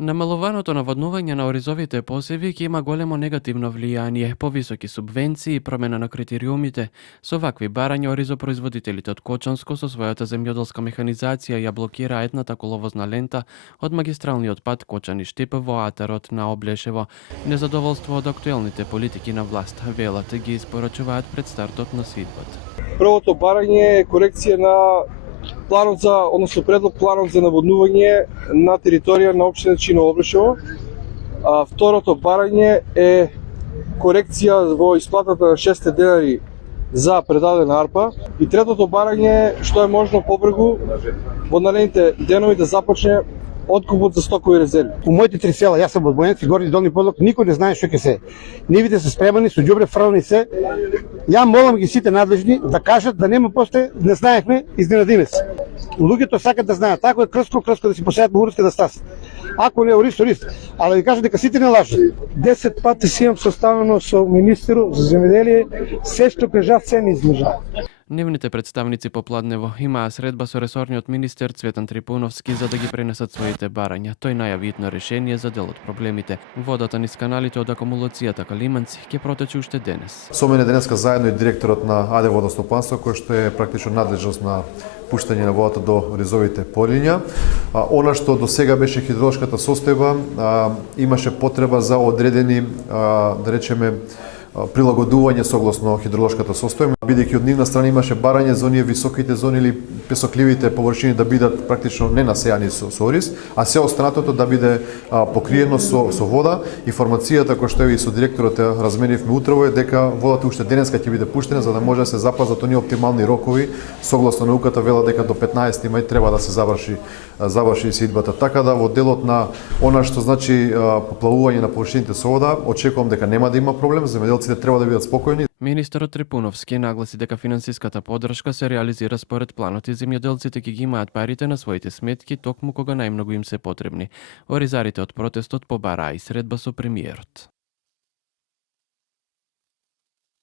Намалуваното наводнување на оризовите посеви ќе има големо негативно влијание, повисоки субвенции и промена на критериумите. Со вакви барања оризопроизводителите од Кочанско со својата земјоделска механизација ја блокира етната коловозна лента од магистралниот пат Кочани-Штип во атарот на Облешево. Незадоволство од актуелните политики на власт, велат ги испорачуваат пред стартот на свидбата. Првото барање е корекција на планот за, односно предлог планот за наводнување на територија на општина Чино Облешево. Второто барање е корекција во исплатата на 6 денари за предадена арпа. И третото барање, што е можно побрзо во наредните денови да започне откупот за стокови резерви. У моите три села, јас сум од Бојанец и Горни и Долни Подлог, никој не знае што ќе се. Нивите се спремани со ѓубре фрлани се. Ја молам ги сите надлежни да кажат да нема после не знаевме, изненадиме се. Луѓето сакат да знаат, ако е крско да си посеат бугурска да стас. Ако не е орист, али да кажат дека сите не лажат. 10 пати си имам составено со министерот за земјоделие, се што кажат се не излажа. Нивните представници попладнево имаа средба со ресорниот министер Цветан Трипуновски за да ги пренесат своите барања. Тој најави итно решение за дел од проблемите. Водата низ каналите од акумулацијата Калиманци ќе протече уште денес. Со мене денеска заедно и директорот на АД Водостопанство, кој што е практично надлежност на пуштање на водата до оризовите полиња. Она што до сега беше хидролошката состојба, имаше потреба за одредени, да речеме, прилагодување согласно хидролошката состојба, бидејќи од нивна страна имаше барање за оние високите зони или песокливите површини да бидат практично ненасејани со ориз, а се останатото да биде покриено со вода. Информацијата која што е и со директорот разменивме утрово е дека водата уште денеска ќе биде пуштена за да може да се запазат оние оптимални рокови, согласно науката вела дека до 15 мај треба да се заврши сидбата. Така да во делот на она што значи поплавување на површините со вода, очекувам дека нема да има проблем, земјоделците треба да бидат спокојни. Министерот Трипуновски нагласи дека финансиската поддршка се реализира според планот и земјоделците ќе ги имаат парите на своите сметки токму кога најмногу им се потребни. Оризарите од протестот побараа и средба со премиерот.